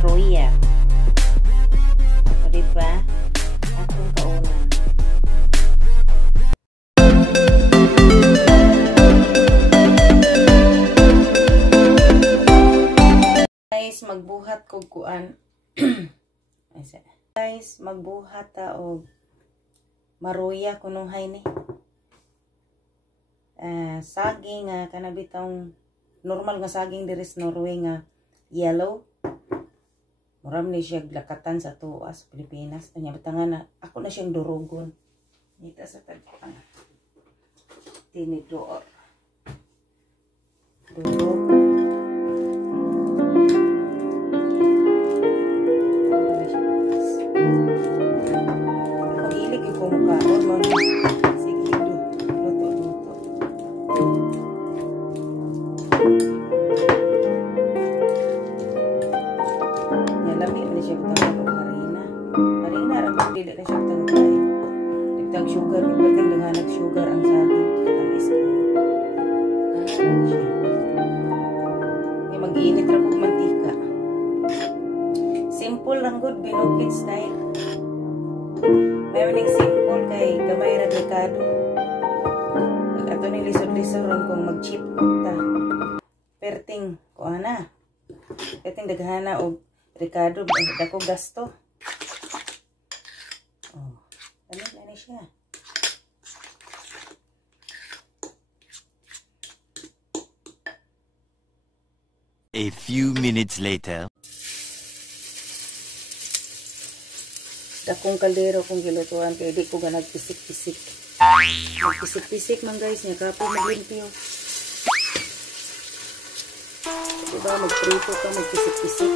Maruya. O diba? Akong kaunan. Guys, magbuhat ko kuan. Guys, magbuhat ta og maruya kunong hay ni. Saging nga kanabitang normal nga saging diri sa Norway nga yellow. Muram ni siya lakatan sa tuwa sa Pilipinas. Tanya bitangan na ako na siyang durugon. Nita sa tagpuan. Tinidor. Durog. Mag-ilig yung kumukhaon mo. Sige, luto. Nalami na siya bitang harina. Harina, ramang dili na siya bitang tayo. Bitang sugar, bitang dengan sugar ang saging. Tamis ko. Ano siya? May mag-iinit ra kong mantika. Simple lang good, binukid style. Mayroon simple kay gamay ra delikado. Ato ni lisod-lisod ron kung mag-chip ta. Perting ko ana. Perting daghana og Ricardo dako gasto. Oh, ano na siya. A few minutes later. Dakong kaldero kong gilutuan kay di ko ga nagpisik-pisik. Nagpisik-pisik man guys, niya kapo maglimpyo. Diba magprito ka, magpisik-pisik.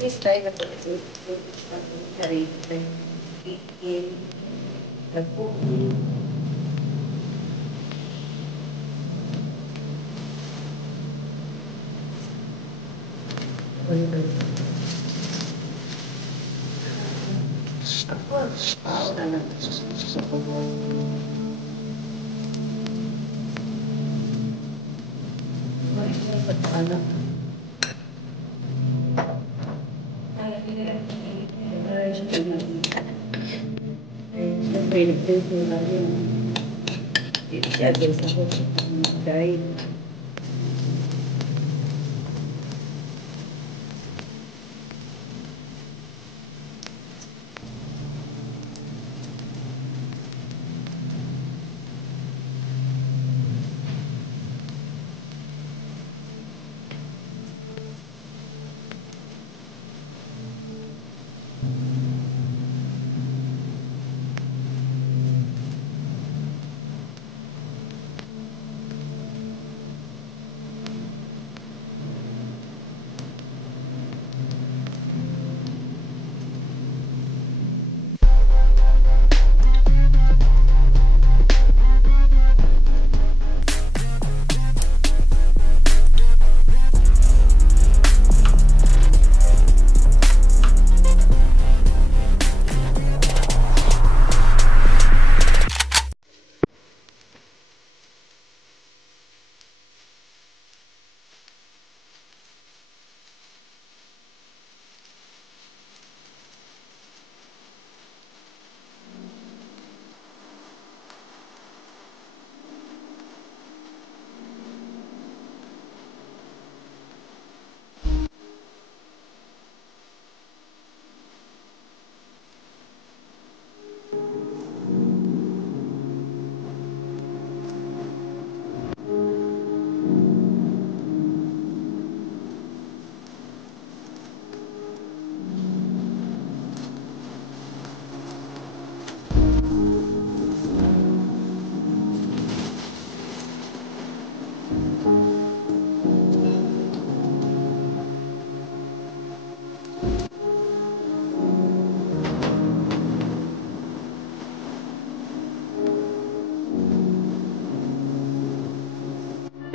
This time na po ito kari ikin nagpupo ako na sa pupo ano siya sa dahil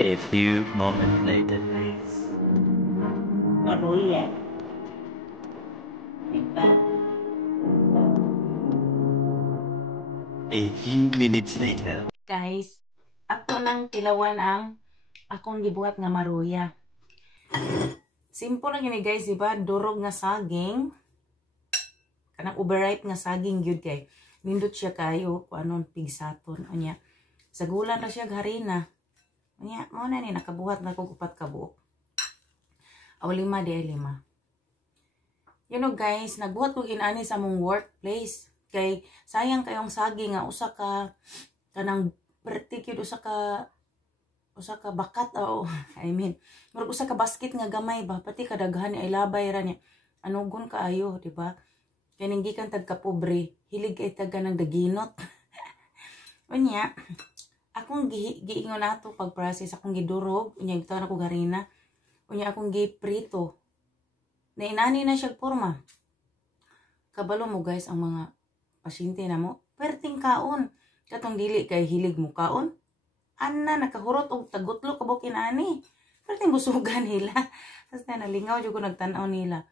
A few moments later. Maruya. Diba? A few minutes later. Guys, ako nang tilawan ang akong gibuhat nga maruya. Simple lang yun guys, diba? Durog nga saging. Kanang overripe nga saging yun kay. Nindot siya kayo, kung anong pigsaton. Anya, sa gulan na siya harina. Anya, mo na ni, nakabuhat na kong upat kabuok. O 5 di 5. You know guys, nagbuhat ko ginani sa mong workplace. Kay sayang kayong saging nga usa ka kanang particular usa ka bakat o I mean murag usa ka basket nga gamay ba pati kadaghan ay labay ra niya anugon kaayo di ba kay ning gikan tag ka pobre hilig kay taga ng daginot unya akong giingon nato pag process akong gidurog unya bitaw na ko harina unya akong giprito na inani na siya porma kabalo mo guys ang mga pasyente na mo, perting kaon. Katong dili kay hilig mo kaon. Anna, nakahurot og tagutlo kabukin ani. Perting busugan nila. Tapos na nalingaw dyan ko nagtanaw nila.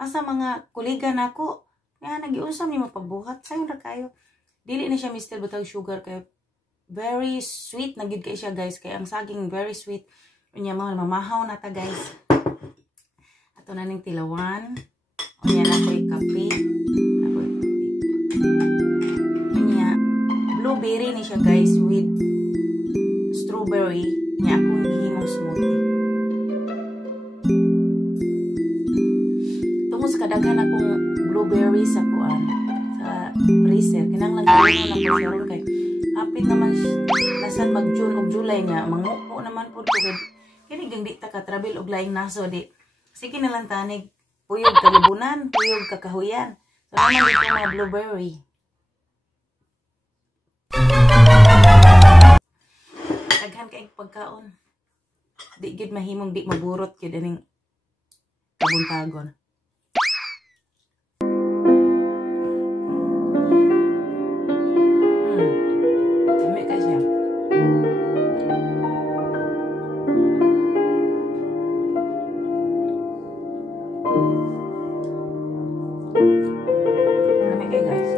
Asa mga kuliga na ako, nga nagiusam ni mapagbuhat. Sayon ra kayo. Dili na siya Mr. Butag Sugar kay very sweet. Nagid kay siya guys. Kay ang saging very sweet. Unya mga mamahaw na ta guys. Ato na ning tilawan. Unya na ko'y kape. Blueberry ni siya guys with strawberry niya akong gihimong smoothie. Tungos kadaghan akong blueberry sa kuan sa freezer. Kinahanglan ko na ko kay hapit naman nasan mag June ug July niya mangupo naman pud ko kini gang di ta ka travel og laing naso di. Sige na lang tanig puyog kalibunan, puyog kakahuyan. So naman dito mga blueberry. Daghan kay pagkaon. Di gid mahimong di maburot gid aning kabuntagon. Dami ka siya. Dami kay guys.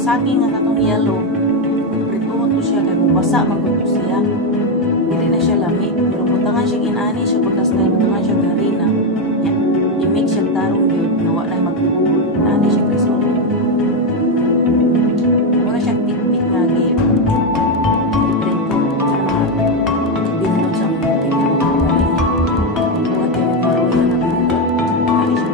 Saging nga katong yellow, prituhon to siya kay basa magudto siya. Dili na siya lami, pero butangan siya inani siya pagka-style, butangan siya harina. I-mix siya tarong gyud na wala magbubuhol. Inani siya kriso. Mga siya tik-tik nga gi. Prito binlon sa mga pinilo. Buhat yung maruya na binlon. Inani siya.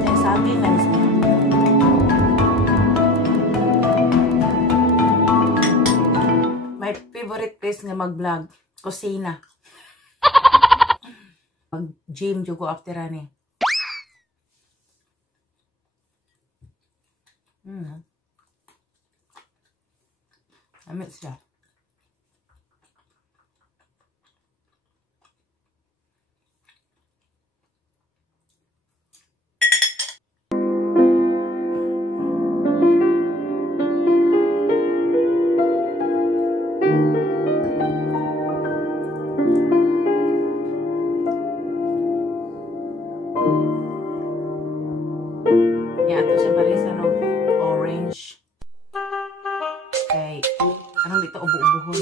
Kaya saging lang siya. My favorite place nga mag-vlog, kusina. Mag-gym jud ko after ani. Amit siya. Ito siya bali sa no, orange. Okay. Anong dito ubo-ubuhon?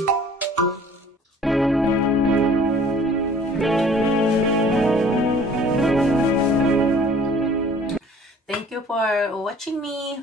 Thank you for watching me.